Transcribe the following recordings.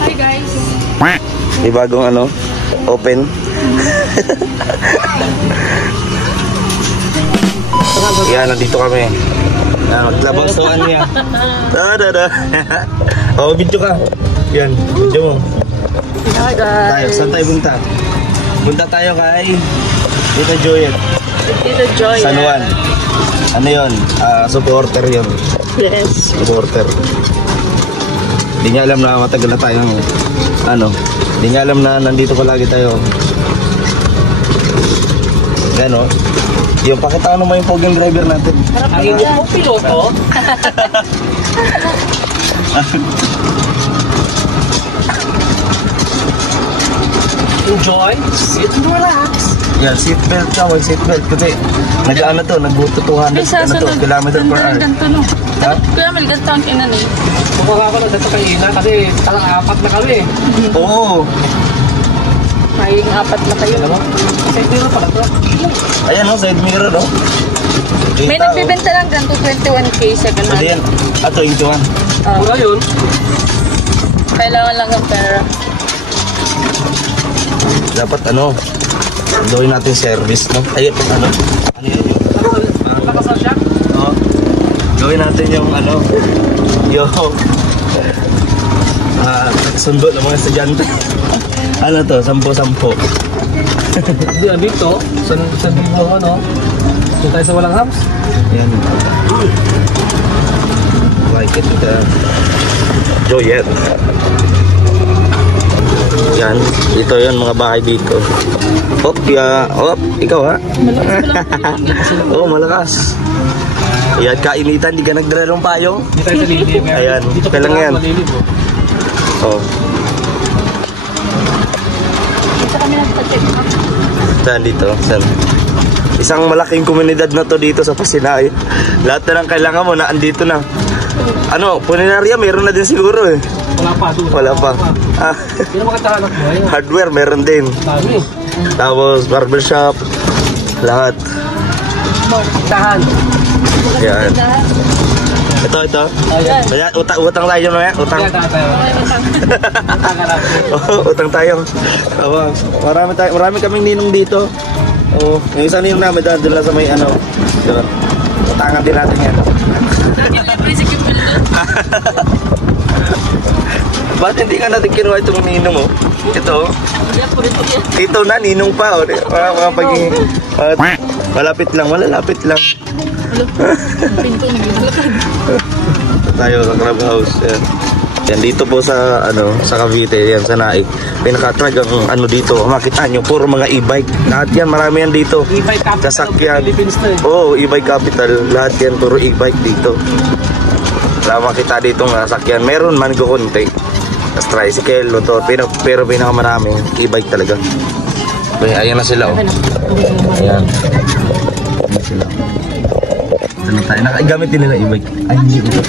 Hi guys. May bagong ano, open. Yan, nandito kami. Maglabang saan niya. Oh, video ka. Yan, video mo. Hi guys. Tayo, saan tayo punta? Punta tayo kay Tita Joyet. Tita Joy. San Juan. Ano yun? Supporter yun. Yes. Supporter. Hindi niya alam na matagal na tayong ano. Hindi niya alam na nandito palagi tayo. Yan o. Yung pakita mo yung poging driver natin. Ay, yung piloto. Enjoy, sit and relax. Yan, seatbelt ka, may seatbelt. Kasi nag-ano to, nag-200 kilometer per hour. Ha? Kaya may ganito ang inan eh. Bumaba ko na dito kanina kasi talang apat na kami. Oo. May 4 na kayo. Kasi dito pala to. Ayan o, side mirror o. May nagbibenta lang ganito 21K second hand. Ano yan? 21. Mura yun. Kailangan lang ng pera. Dapat ano, gawin natin service, no? Ay, ano? Ano yun? Nakasal siya? Oo. Gawin natin yung ano, yung sundo ng mga estudyante. Ano to? 10-10. Dito, sa dito, ano? Doon tayo sa walang hams. Yan. Like it with the Joyet. Yan. Ito yun, mga bahay dito. Hop, ikaw ha? Oo, malakas. Yan, kainitan, di ka nagdala ng payong. Dito tayo sa lilim. Ayan, dito kailang yan. Oh. Dito kami nagpa-check up. Saan dito? Saan? Isang malaking komunidad na to dito sa Pasinay. Lahat na ng kailangan mo na andito na. Ano, puninarya meron na din siguro eh. Wala pa doon. Wala pa. Sino makatahanap mo? Ayun. Hardware meron din. Dami. Tapos barbershop. Lahat. Tahan. Yan. Ito. Ayan. Ayan, utang tayo na yan. Utang. Kaya tayo. Utang tayo. Marami kaming ninong dito. Oh, yung isang ninong namin doon lang sa may ano. Diba? Utangan din natin yan. Ba't hindi nga natin kinuha itong ninong mo? Ito. Ito na, ninong pa. Mga paging... malapit lang, malalapit lang. Pinto naglalakad. Tayo sa Crab House. Yan dito po sa ano sa Cavite, yan sa Naik. Pinaka-track ang ano dito, makita nyo, puro mga e-bike. Lahat yan, marami yan dito. E-bike capital Sasakyan. Philippines na eh. Oo, e-bike capital. Lahat yan, puro e-bike dito. Wala makita dito nga sasakyan. Meron man ko konti. Tapos tricycle, motor. Pero pinakamarami, e-bike talaga. Ayan na sila oh. Ayan. Ayan sila. Ito na tayo. Nakagamit din nila e-bike. Ay, hindi ito.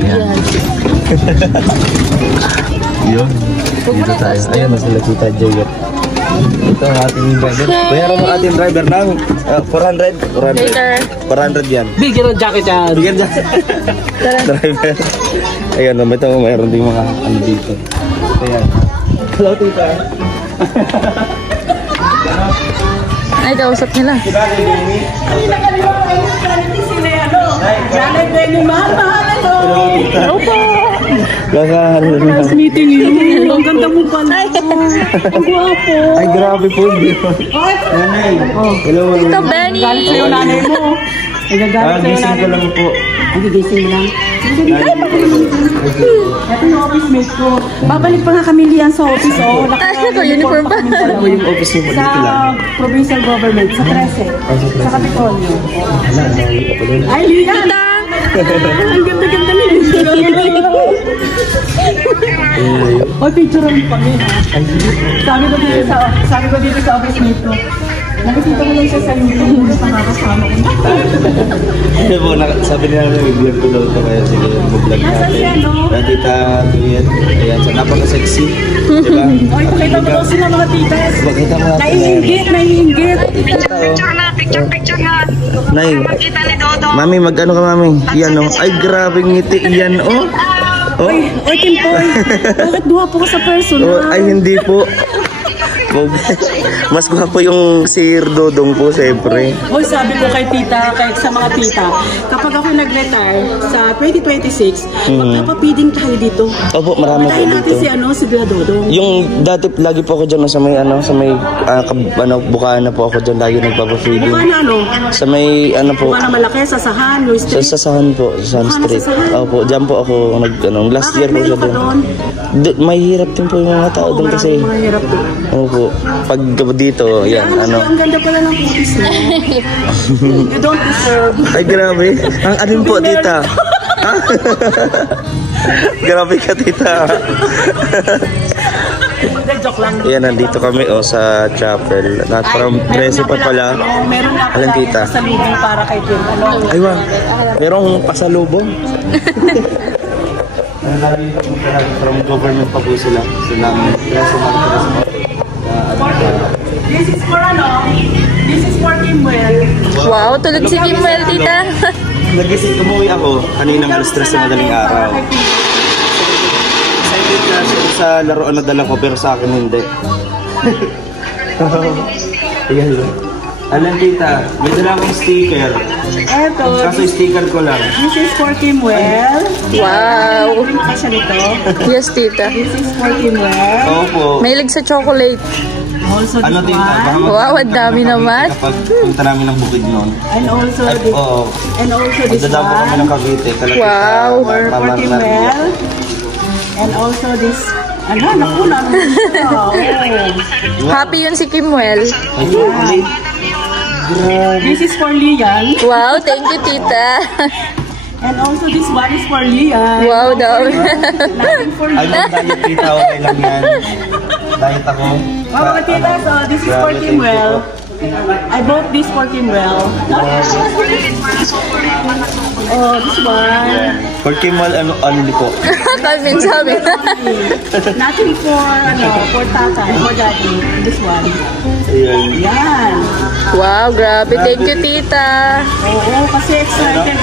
Ayan. Yun. Dito tayo. Ayan na sila Tita Joyet. Ito ang ating driver. Bayaran mo ating driver ng 400. 400 yan. Bigyan ng jacket yan. Bigyan dyan. Driver. Ayan, mayroon din mga ano dito. Ayan. Hello, Tita. Ay, kausap nila. Hello po. Last meeting yun. Ang ganda mo pala. Ang guwapo. Ay, grabe po. Hello. Tito Benny. Galit sa'yo nanay mo. Gising ko lang po. Nagigising mo lang. Ito yung office mate ko. Babalik pa nga kami liyan sa office. Oh, Uniform pa. Ano po yung office mo dito lang? Sa provincial government, sa 13. Sa Capitolio. Ay, liyan! Ang ganda-ganda nila. Oy, picture ang pangin ha. Sabi ko dito sa office mate ko. Nakikita ko lang siya sa YouTube sa nakakasama ko. Kasi po, sabi nila na mag-vlog ko daw ito kaya sige, mag-vlog natin. Tita Joyet, ayan, so napaka-sexy. Diba? Oy, pakita mo daw sila mga titas. Pakita mo natin. Naiinggit. Picture na. Nay, Makita ni Dodo. mami, mag-ano ka mami? Yan o. Ay, grabe ngiti. Yan o. Oy, Kimpoy. Bakit gwapo ka sa personal? Ay, hindi po. Mas gwapo yung Sir Dodong po, siyempre. Hoy, sabi ko kay tita, sa mga tita, kapag ako nag-retire sa 2026, magpapapiding tayo dito. Opo, marami po Tayo natin dito. si Kuya Dodong. Yung dati lagi po ako dyan sa may Bukana po ako dyan lagi nagpapa-feeding. Buka na Sa may po, Buka na malaki, sasahan, Louis sa Street. sasahan po, sa Sun Street. Opo, dyan po ako last year po siya Meron ka doon. May hirap din po yung mga tao doon kasi. Mga hirap doon. Opo, pag dito, yan, Ang ganda pala ng putis mo. You don't deserve. Ay, grabe. Ang alin po, tita? Grabe ka, tita. Joke lang. Yan, nandito kami sa chapel. Parang preso pa pala. Meron nga Alam, pala tita. sa salubong para kay Kim. Ay, wow. Merong pasalubong. From government pa po sila. This is for This is for Kimwell. Wow, tulog si Kimwell, tita. Nagising, umuwi ako kaninang alas 3 na madaling araw. Excited na siya sa laruan na dala ko pero sa akin hindi. Ayan lang. Alam, tita, may dala akong sticker. Eto, Kaso sticker ko lang. this is for Kimwell. Wow. Hindi mo kasya nito. Yes, tita. This is for Kimwell. Opo. Mahilig sa chocolate. Also Ano, this tita? Baka one. Wow, ang dami naman. Kapag punta namin ng bukid noon. And also Ay, this. oo. And also this Magdadaan po kami one. ng Cavite. Wow. For Kimwell. And also this. Naku, Happy yun si Kimwell. Ay, chocolate. Grabe. This is for Lian. Wow, thank you, tita. And also this one is for Lian. Wow daw. Nothing for Ay, Lian. diet, tita. Okay lang yan. Diet ako. Mga tita, so this is for Grabe, thank you Kimwell. po. I bought this for Kimwell. Oh, this one. For Kimwell, ano po? Calvin sabi. Nothing for tatay, for daddy. This one. Ayan. Yan. Wow, grabe. Thank you, tita. Oo, kasi excited.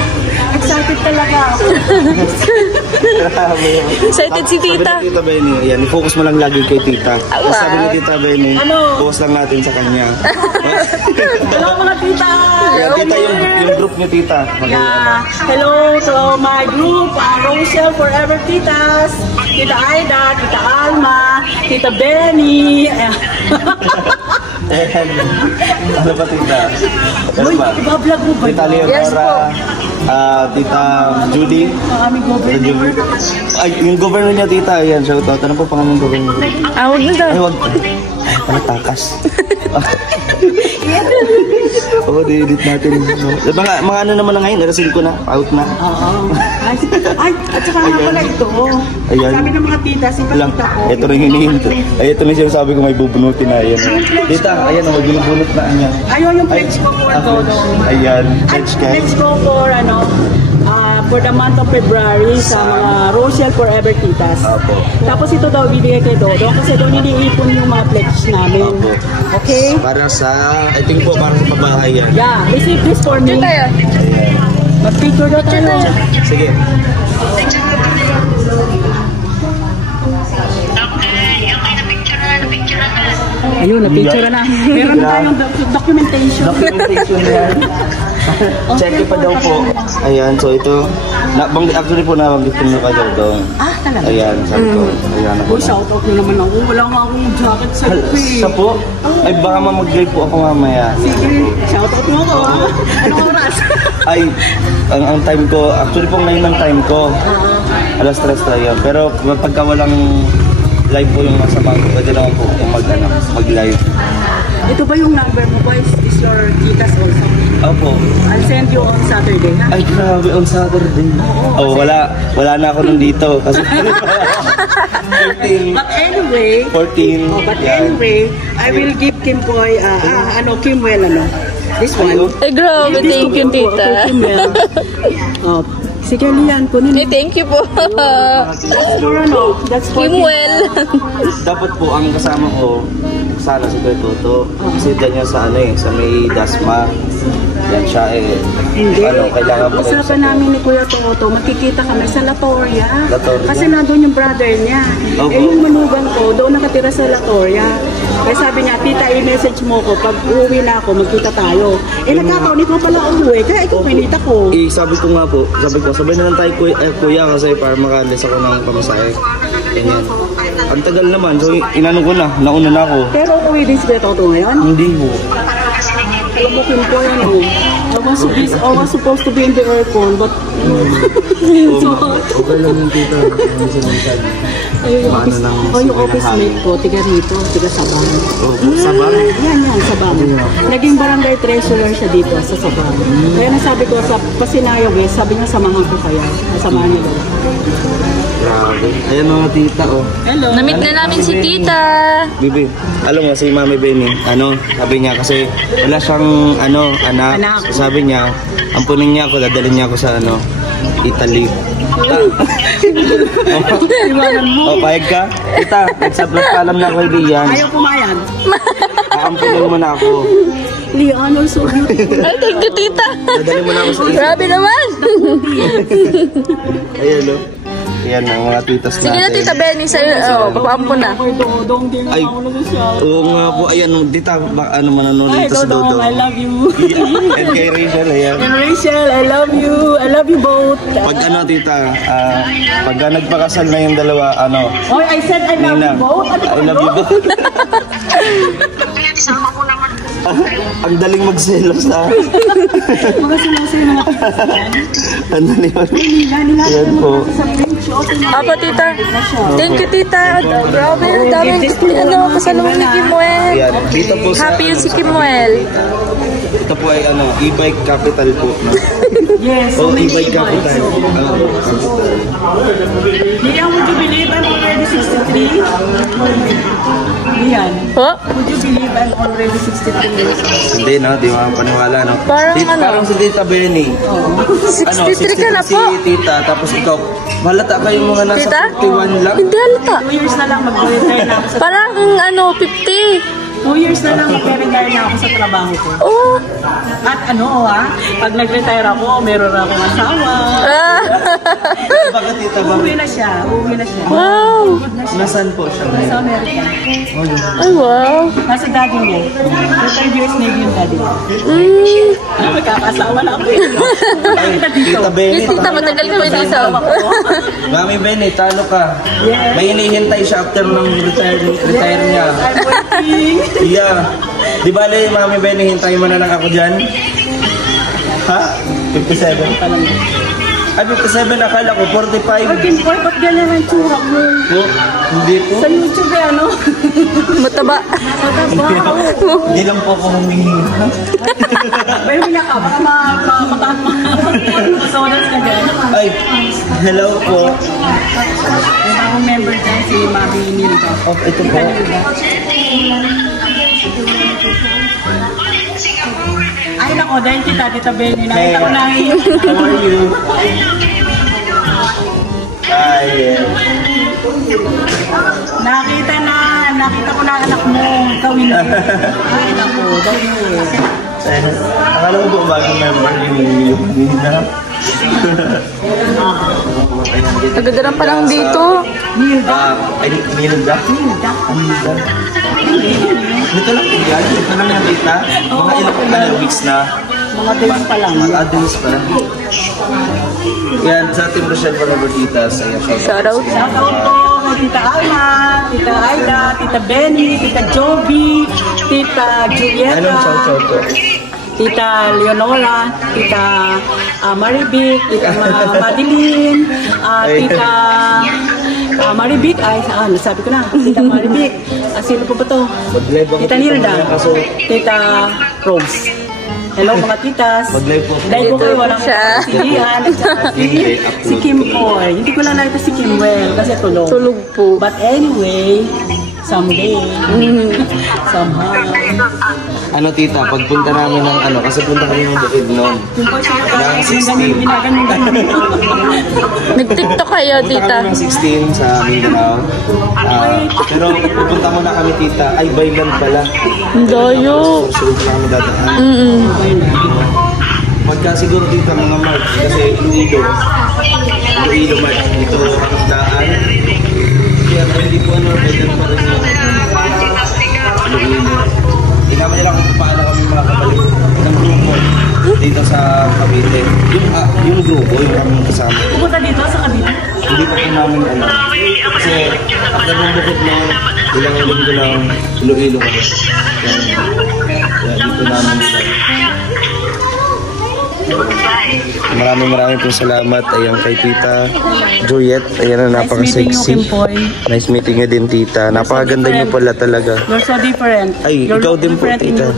Excited talaga ako. Grabe. Excited si tita. Sabi ni Tita Benny, ayan, i-focus mo lang lagi kay tita. Wow. Sabi ni Tita Benny, Ano? focus lang natin sa kanya. Hello mga tita! Kaya tita, yung group niyo, tita. Yeah. Hello to my group, Rochelle Forever Titas, Tita Aida, Tita Alma, Tita Benny. Ayan. Ano ba, tita? Ano Uy, ba? ibablog mo ba? Tita yun? Yes po. Leonora, Tita Judy. Ang aming governor. Ay, yung governor niya, tita. Ayan, shout out. Ano po pangalan ng governor? Ah, huwag na daw. Ay, wag. Ano, takas. Oo, di-edit natin. Mga ano naman na ngayon, narasin ko na. Out na. Oo. Ay, at saka nga pala ito. Ayan. Sabi ng mga tita, si Lang, patita ko. ito rin hinihinto. Ay, ito rin sinasabi ko may bubunutin na. Ayan. Tita, ayan, may binubunot na niya. Ayaw yung pledge ko for todo. Ayan, At pledge ka. pledge ko for the month of February sa mga Rochelle Forever Titas. Apo. Tapos ito daw bibigay kay Dodo kasi doon iniipon yung mga pledge namin. Apo. Okay? Para sa, I think po, para sa pabahay yan. Yeah, receive this for me. Dito tayo. Mag-picture daw tayo. Sige. Ayun, na-picture na. Meron tayong documentation. Documentation yan. Check pa daw po. Ayan, so ito, actually po nabanggit ko nyo kayo doon. Ah, talaga? Ayan, sabi ko. Ayan ako. Uy, shout out na naman ako. Wala nga akong jacket sa eh. Sa po? Ay, baka mag-drive po ako mamaya. Sige, shout out mo ako ha. Anong oras? Ay, ang time ko, actually po ngayon ang time ko. Alas 3 tayo. Pero pagka walang live po yung nasa bangko, pwede naman po mag-live. Ito ba yung number mo boys? Is your titas also? Opo. I'll send you on Saturday ha? Ay, grabe, on Saturday. Oh, wala na ako nandito. Kasi 14. But anyway, 14. but yan. anyway, I will give Kimboy, Kimwell, this one. Ay, grabe. Thank you, tita. Kimwell. Oh, sige, Lian, kunin Ay, thank you po. That's for Kimwell. Dapat po, ang kasama ko, sana si Kuya Toto. Kasi dyan yan sa sa may Dasma. Yan siya Hindi. kailangan pa kayo Usapan namin ni Kuya Toto, magkikita kami sa Latoria. Latoria? Kasi nandun yung brother niya. Opo. Yung manugang ko, doon nakatira sa Latoria. Kaya sabi niya, tita, i-message mo ko. Pag uwi na ako, magkita tayo. Nagkataon, ikaw pala umuwi. Kaya ikaw pinita ko. sabi ko nga po, sabay na lang tayo kuya kasi para makalis ako ng pamasahe. Ganyan. Ang tagal naman, so inano ko na, nauna na ako. Pero uwi din si Kuya Toto ngayon? Hindi po. Alam mo, Kim ko yan eh. I was supposed to be in the aircon, but... Okay lang yung tita. yung office mate ko, tiga rito, tiga Sabang. Sabang? Yan, Sabang. Naging barangay treasurer siya dito sa Sabang. Kaya nasabi ko sa pasinayog sabi niya samahan ko kaya. Nasamahan niya daw. Grabe. Ayan mga tita, Hello. Namit na namin si tita. Bibi, alam mo si Mami Benny, sabi niya kasi wala siyang anak. Sabi niya, ampunin niya ako, dadalhin niya ako sa Italy. Iwanan mo. Payag ka? Tita, nagsablat pa alam na ako ibiyan. Ayaw pumayag. Ampunin mo na ako. Leonor, so beautiful. Ay, thank you, tita. Dadalhin mo na ako sa Italy. Grabe naman. Ayan, Yan ang mga titas natin. Sige na, tita Benny, sa'yo. Papaampun na. Ay, Dodong, din Ay, ako na siya. oo nga po. Ayan, tita, manonood Ay, dito sa Dodong, Dodo. I love you. And kay Rachel, ayan. And Rachel, I love you. I love you both. Pag tita, pagka nagpakasal na yung dalawa, Oh, I said I love you both. I love you both. Ang daling magselos Mga sinasay mga Ang daling nila Ayan po. sa French. Apo, tita. Thank you, tita. Grabe, dami. Pasalubong ni Kimuel. Ayan, dito po sa Happy yun si Kimuel. Ito po ay e-bike capital po. Yes, so many e-bike capital. Lian, would you believe I'm already 63? Lian, Po? would you believe I'm already 63 years old? Hindi, di makapaniwala, Parang Parang si Tita Benny. 63 ka na po. Si Tita, tapos ikaw, halata kayo mga nasa Tita? 51 lang. Hindi halata. 2 years na lang mag-retire na ako sa... Parang 50. 2 years na lang mag-retire na ako sa trabaho ko. Oh. At pag nag-retire ako, meron na akong asawa. Bakit Tita ba? Uwi na siya. Wow. Nasaan po siya? Sa Amerika. Ay, wow. Nasa daddy niya. Retired US Navy yung daddy niya. Magkakasawa na ako. Kita dito. Tita Benny. Yes, tita, matagal kami dito. Mami Benny, talo ka. Yes. May hinihintay siya after ng retire niya. I'm waiting. Yeah. Di ba Mami Benny, hintayin mo na lang ako dyan? Ha? 57? Ay, 57, akala ko, 45. Ay, Kimpoy, ba't ganyan ang tsura mo? Po, hindi po. Sa YouTube Mataba. Hindi lang po ako humihingi. May hiya ka, baka masodas ka dyan. Ay, hello po. Ang member dyan, si Mami Nilda. Oh, ito po. Ay, nako, dahil kita, Tita Benny. Nakita ko na How are you? Hi. Nakita ko na anak mo. Gawin mo. Ay, nako, gawin mo. Akala mo ba bagong member yung kanina? Nagagaran pa lang dito. Ay, Nilda? Nilda. Dito lang yan? Dito lang yan, tita? Mga ilang weeks na? Mga days pa lang. Mga days pa lang. Yan, sa ating Rochelle Forever Titas. Ayan, Shout out. Shoutout po kay Tita Alma, Tita Aida, Tita Benny, Tita Joby, Tita Julieta. Anong chow to? Tita Leonora, Tita Maribic, Tita Madeline, Tita Maribic, sabi ko na, Tita Maribic. Sino po ba to? Tita Nilda, Tita Rose. Hello mga titas. Mag-live po. Dahil po kayo walang Siya. silihan at saka si Kim Poy. Hindi ko lang nakita si Kim Well kasi tulog. Tulog po. But anyway, someday, somehow. Ano tita, pagpunta namin ng kasi punta kami ng Bukid noon. Ng 16. Nag-tiktok kayo, Punta tita. kami ng 16 sa Mindanao. Pero pupunta muna kami tita. Ay, Baylan pala. Ang dayo. So, kami dadaan. Pagka siguro dito mga March, kasi Iloilo March, dito ang daan. Kaya hindi po pwede pa rin sa Iloilo. Tingnan nila kung paano kami makakabalik ng grupo dito sa Cavite. Yung grupo, yung aming kasama. Pupunta dito sa Cavite? Hindi pa po namin alam. Kasi after ng bukod na ilang linggo lang Iloilo kami. Kaya dito namin sila. Maraming pong salamat. Ayan kay Tita Juliet. Ayan na, napaka-sexy. Nice meeting you din, Tita. Napakaganda niyo pala talaga. You're so different. Ay, You're ikaw din po, Tita.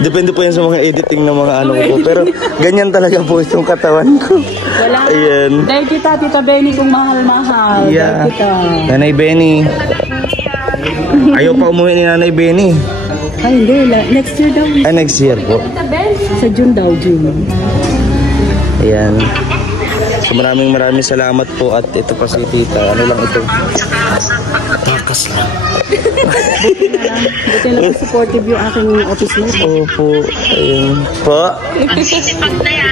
Depende po yan sa mga editing ng mga ano ko. Pero ganyan talaga po itong katawan ko. Wala. Ayan. Dahil Tita Benny kung mahal-mahal. Yeah. Dahil kita. Nanay Benny. Ayaw pa umuwi ni Nanay Benny. Ay, hindi. Next year daw. Ay, next year po. Sa June daw, June. Ayan. So maraming salamat po. At ito pa si Tita. Ano lang ito? Takas lang. Buti lang supportive yung aking office mate. Opo. Ayun. Po?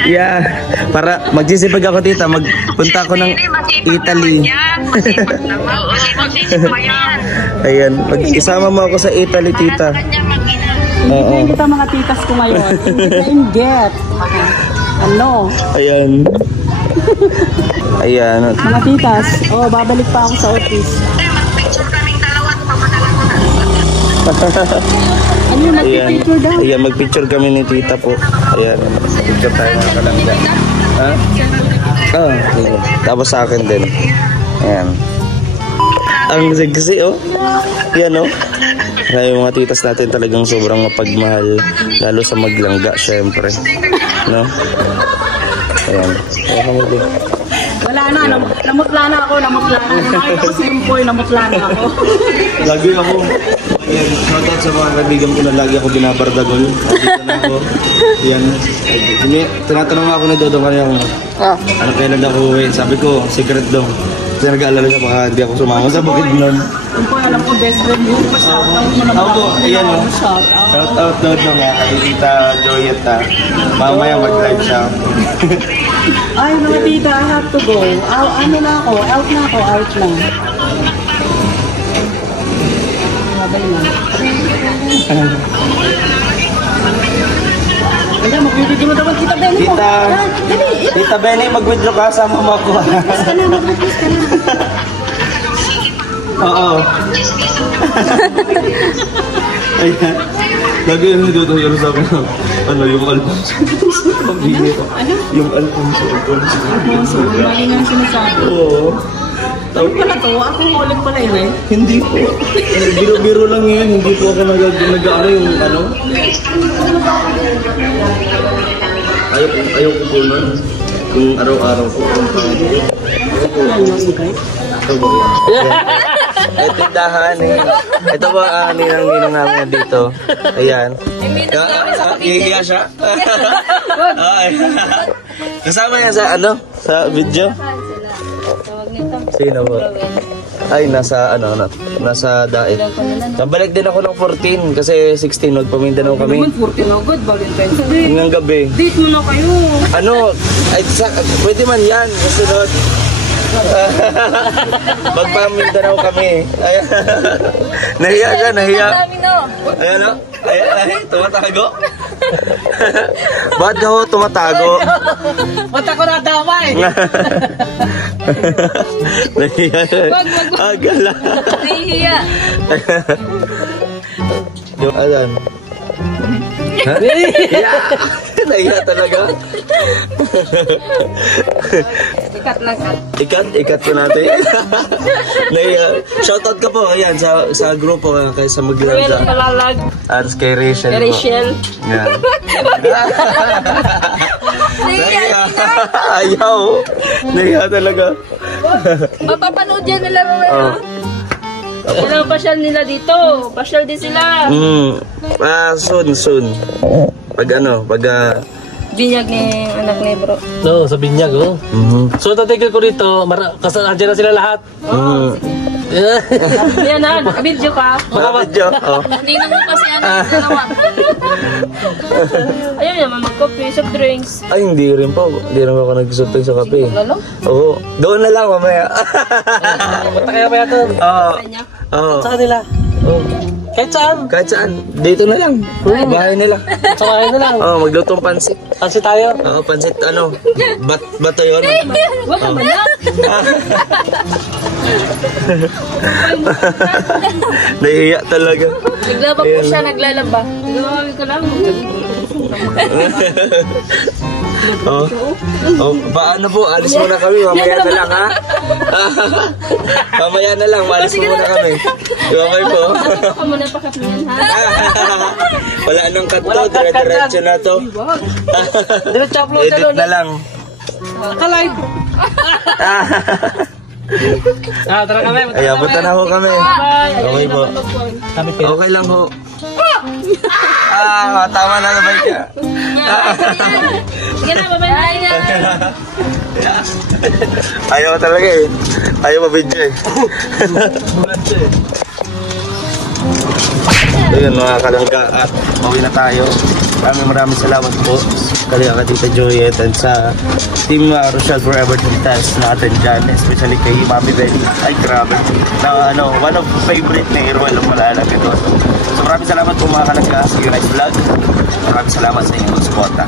Yeah. Para magsisipag ako, Tita. Magpunta ako ng Italy. Ayan. Isama mo ako sa Italy, Tita. Hindi kita mga titas ko ngayon. Get. Ano? Ayan. Ayan. Mga titas. Oh, babalik pa ako sa office. Ano yung nagpipicture daw? Ayan, magpicture kami ni Tita po. Ayan. Picture tayo mga kalangga. Ha? Sige. Tapos sa akin din. Ayan. Ang sexy, oh. Yan, oh. Kaya yung mga titas natin talagang sobrang mapagmahal. Lalo sa maglangga, syempre. No? Ayan. Ayan kami din. Wala na, namutla na ako. Nakita ko si Impoy, namutla na ako. Lagi ako. Ayan, shoutout sa mga kaibigan ko na lagi ako binabardagol. Dito na ako. Ayan. Tinatanong ako na Dodong kanyang ano kailan ako uwi. Sabi ko, secret daw. Kasi nag-aalala siya baka hindi ako sumama sa Bukidnon. Impoy, alam ko best friend mo. Shoutout mo naman ako. Ayan o. Shoutout Dodong nga kay Tita Joyet ha. Mamaya mag-live siya. Ay, mga tita, I have to go. Ano na ako? Out na. Sabay na. Hindi, mag-withdraw naman Tita Benny mo. Tita Benny, mag-withdraw ka. Sama mo ako. Mag-withdraw ka na. Oo. Ayan. Lagi yung dito yung sabi na, ano, yung Alfonso. Yung Alfonso. Alfonso, lagi nga sinasabi. Oo. Tawag pala to, ako ulit pala yun eh. Hindi po. Biro-biro lang yun. Hindi po ako nag-ano yung ano. Ayaw ko po nun. Kung araw-araw po. Kulang yung ikay. Ito ba? Ito yung dahan eh. Ito ba ninang namin dito? Ayan. Iiya siya? Kasama niya sa ano? Sa video? Sino ba? Ay, nasa nasa Daet. Nabalik din ako ng 14 kasi 16 magpamindanao kami. Naman 14 agad, Valentine's Day. Ng gabi. Date mo na kayo. Ano? Ay, pwede man yan. Kasunod. Magpamindanao kami. Ayan. Nahiya ka, nahiya. Ayan o. Ay, tumatago. Ba't ka ho tumatago? Ba't ako nadamay? Nahiya. Agala. Nahihiya. Yung ayan. Ha? Nahiya. Nahiya talaga. Ikat lang ka. Ikat ko natin. Nahiya. Shoutout ka po. Ayan, sa grupo kay sa Maglangga. Palalag. At kay Rachel po. Rachel. Yan. Nahihiya. Ayaw. Nahiya talaga. Mapapanood yan nila mamaya. Ilang pasyal nila dito. Pasyal din sila. Soon. Pag Binyag ni anak ni bro. No, sa binyag, oh. So, tatigil ko dito, kasi andyan na sila lahat. Yan na, nakabidyo ka. Makabidyo. Oh. Hindi na mo kasi dalawa. Ayun naman, magkape, soft drinks. Ay, hindi rin po. Hindi rin ako nagsusupin sa kape. Lalo? Oo. Doon na lang mamaya. Punta kaya ba ito? Oo. Oo. Sa kanila. Oo. Kahit saan. Kahit saan. Dito na lang. Bahay nila. Sa bahay na lang. Oo, maglutong pansit. Pansi tayo. Oo, pansit ano. Bato yun. Huwag ka malak. Nahihiya talaga. Naglaba po siya, naglalaba. Naglalaba ka lang. Oh. Oh, paano po? Alis muna kami. Mamaya na lang, ha? Mamaya na lang. Alis muna kami. Okay po. Baka mo napakat mo yan, ha? Wala nang kanto. Dire-diretso na to. Diretso upload ka Edit doon. na lang. Naka-live. Tara kami. Ayan, punta na ho kami. Okay po. Kami kayo. Okay lang ho. Tama na naman siya. Sige na, babay na. Ayaw talaga eh. Ayaw mabidyo eh. Ayun mga kalangga at pauwi na tayo. Maraming salamat po Kalingga Tita Juliet and sa Team Rochelle Forever Test natin dyan, especially kay Mami Belly. Ay grabe na one of favorite ni Irwell ang malalag ito. So maraming salamat po mga kalangga sa Unite Vlog. Maraming salamat sa inyong suporta.